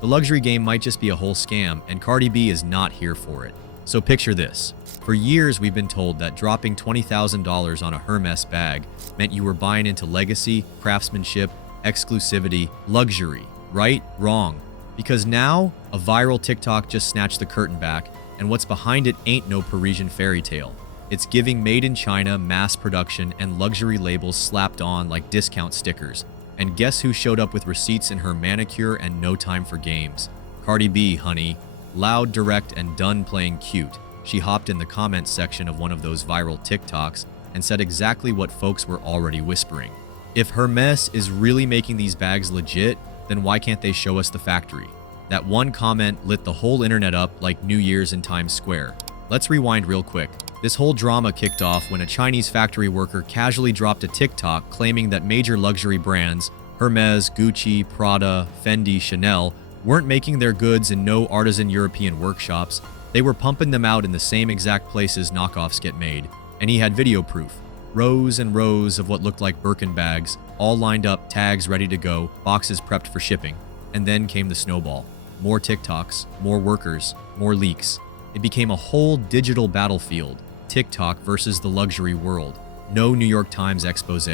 The luxury game might just be a whole scam, and Cardi B is not here for it. So picture this. For years, we've been told that dropping $20,000 on a Hermès bag meant you were buying into legacy, craftsmanship, exclusivity, luxury. Right? Wrong. Because now, a viral TikTok just snatched the curtain back, and what's behind it ain't no Parisian fairy tale. It's giving made in China, mass production, and luxury labels slapped on like discount stickers. And guess who showed up with receipts in her manicure and no time for games? Cardi B, honey. Loud, direct, and done playing cute. She hopped in the comments section of one of those viral TikToks and said exactly what folks were already whispering. If Hermès is really making these bags legit, then why can't they show us the factory? That one comment lit the whole internet up like New Year's in Times Square. Let's rewind real quick. This whole drama kicked off when a Chinese factory worker casually dropped a TikTok claiming that major luxury brands, Hermès, Gucci, Prada, Fendi, Chanel, weren't making their goods in no artisan European workshops. They were pumping them out in the same exact places knockoffs get made. And he had video proof. Rows and rows of what looked like Birkin bags, all lined up, tags ready to go, boxes prepped for shipping. And then came the snowball. More TikToks, more workers, more leaks. It became a whole digital battlefield. TikTok versus the luxury world. No New York Times expose,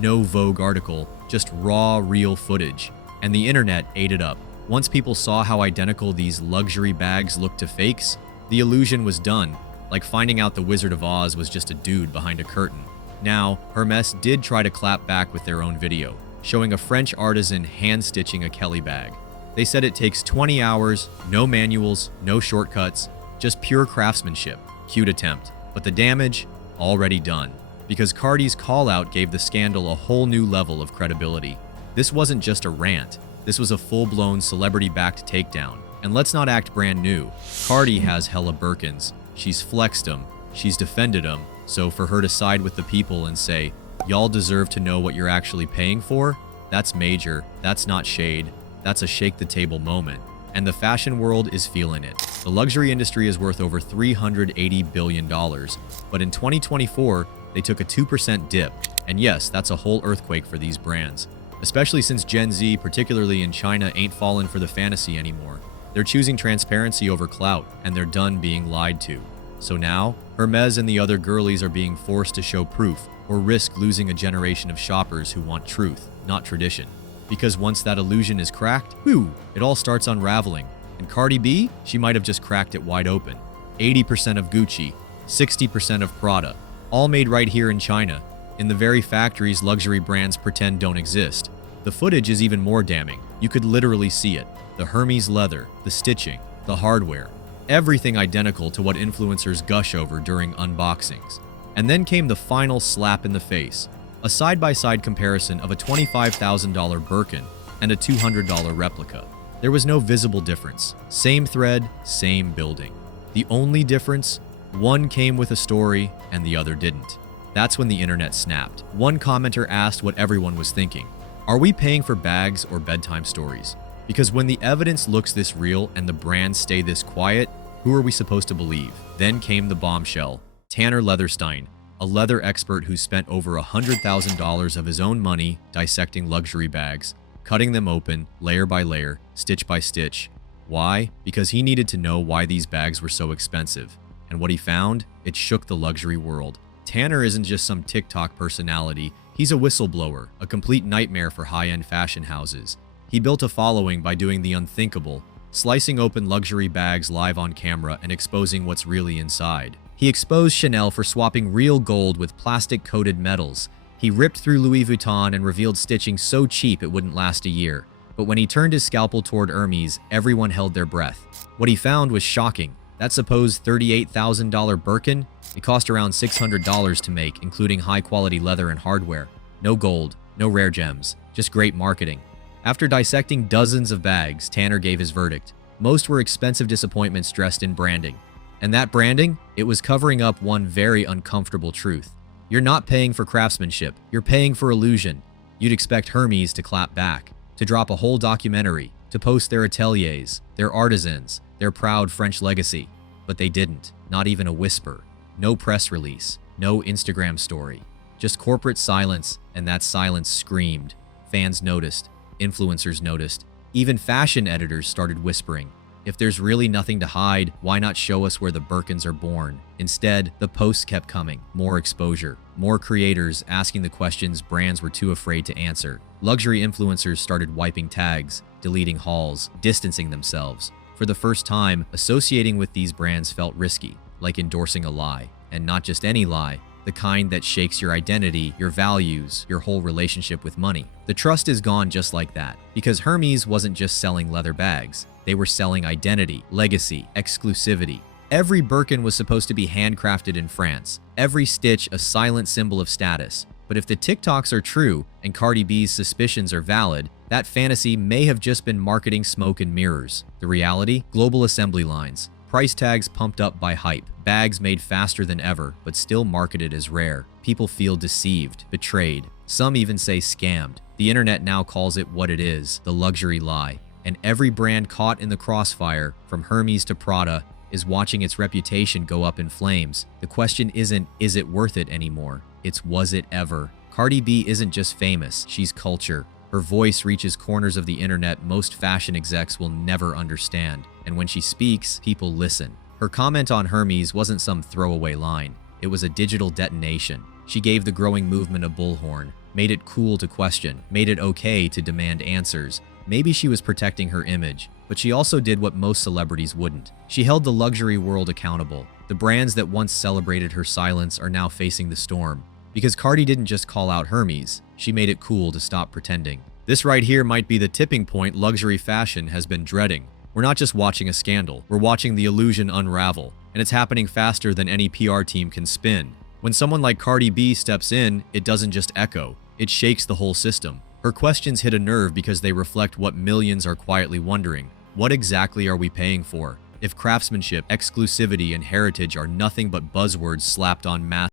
no Vogue article, just raw, real footage. And the internet ate it up. Once people saw how identical these luxury bags looked to fakes, the illusion was done, like finding out the Wizard of Oz was just a dude behind a curtain. Now, Hermès did try to clap back with their own video, showing a French artisan hand-stitching a Kelly bag. They said it takes 20 hours, no manuals, no shortcuts, just pure craftsmanship. Cute attempt. But the damage, already done. Because Cardi's call-out gave the scandal a whole new level of credibility. This wasn't just a rant. This was a full-blown celebrity-backed takedown. And let's not act brand new. Cardi has hella Birkins. She's flexed them. She's defended them. So for her to side with the people and say, y'all deserve to know what you're actually paying for, that's major. That's not shade. That's a shake-the-table moment. And the fashion world is feeling it. The luxury industry is worth over $380 billion, but in 2024, they took a 2% dip. And yes, that's a whole earthquake for these brands. Especially since Gen Z, particularly in China, ain't falling for the fantasy anymore. They're choosing transparency over clout, and they're done being lied to. So now, Hermès and the other girlies are being forced to show proof, or risk losing a generation of shoppers who want truth, not tradition. Because once that illusion is cracked, it all starts unraveling. And Cardi B, she might have just cracked it wide open. 80% of Gucci, 60% of Prada, all made right here in China, in the very factories luxury brands pretend don't exist. The footage is even more damning. You could literally see it. The Hermes leather, the stitching, the hardware, everything identical to what influencers gush over during unboxings. And then came the final slap in the face. A side-by-side comparison of a $25,000 Birkin and a $200 replica. There was no visible difference. Same thread, same building. The only difference, one came with a story and the other didn't. That's when the internet snapped. One commenter asked what everyone was thinking. Are we paying for bags or bedtime stories? Because when the evidence looks this real and the brands stay this quiet, who are we supposed to believe? Then came the bombshell. Tanner Leatherstein, a leather expert who spent over $100,000 of his own money dissecting luxury bags, cutting them open, layer by layer, stitch by stitch. Why? Because he needed to know why these bags were so expensive. And what he found? It shook the luxury world. Tanner isn't just some TikTok personality. He's a whistleblower, a complete nightmare for high-end fashion houses. He built a following by doing the unthinkable, slicing open luxury bags live on camera and exposing what's really inside. He exposed Chanel for swapping real gold with plastic-coated metals. He ripped through Louis Vuitton and revealed stitching so cheap it wouldn't last a year. But when he turned his scalpel toward Hermes, everyone held their breath. What he found was shocking. That supposed $38,000 Birkin, it cost around $600 to make, including high-quality leather and hardware. No gold, no rare gems, just great marketing. After dissecting dozens of bags, Tanner gave his verdict. Most were expensive disappointments dressed in branding. And that branding, it was covering up one very uncomfortable truth. You're not paying for craftsmanship, you're paying for illusion. You'd expect Hermes to clap back, to drop a whole documentary, to post their ateliers, their artisans, their proud French legacy. But they didn't, not even a whisper. No press release, no Instagram story. Just corporate silence, and that silence screamed. Fans noticed, influencers noticed, Even fashion editors started whispering, if there's really nothing to hide, why not show us where the Birkins are born? Instead, the posts kept coming. More exposure. More creators asking the questions brands were too afraid to answer. Luxury influencers started wiping tags, deleting hauls, distancing themselves. For the first time, associating with these brands felt risky, like endorsing a lie. And not just any lie, the kind that shakes your identity, your values, your whole relationship with money. The trust is gone just like that, because Hermès wasn't just selling leather bags. They were selling identity, legacy, exclusivity. Every Birkin was supposed to be handcrafted in France, every stitch a silent symbol of status. But if the TikToks are true and Cardi B's suspicions are valid, that fantasy may have just been marketing smoke and mirrors. The reality? Global assembly lines. Price tags pumped up by hype, bags made faster than ever, but still marketed as rare. People feel deceived, betrayed. Some even say scammed. The internet now calls it what it is, the luxury lie. And every brand caught in the crossfire, from Hermès to Prada, is watching its reputation go up in flames. The question isn't, is it worth it anymore? It's, was it ever? Cardi B isn't just famous, she's culture. Her voice reaches corners of the internet most fashion execs will never understand. And when she speaks, people listen. Her comment on Hermès wasn't some throwaway line. It was a digital detonation. She gave the growing movement a bullhorn, made it cool to question, made it okay to demand answers. Maybe she was protecting her image, but she also did what most celebrities wouldn't. She held the luxury world accountable. The brands that once celebrated her silence are now facing the storm. Because Cardi didn't just call out Hermès, she made it cool to stop pretending. This right here might be the tipping point luxury fashion has been dreading. We're not just watching a scandal, we're watching the illusion unravel, and it's happening faster than any PR team can spin. When someone like Cardi B steps in, it doesn't just echo, it shakes the whole system. Her questions hit a nerve because they reflect what millions are quietly wondering. What exactly are we paying for? If craftsmanship, exclusivity, and heritage are nothing but buzzwords slapped on mass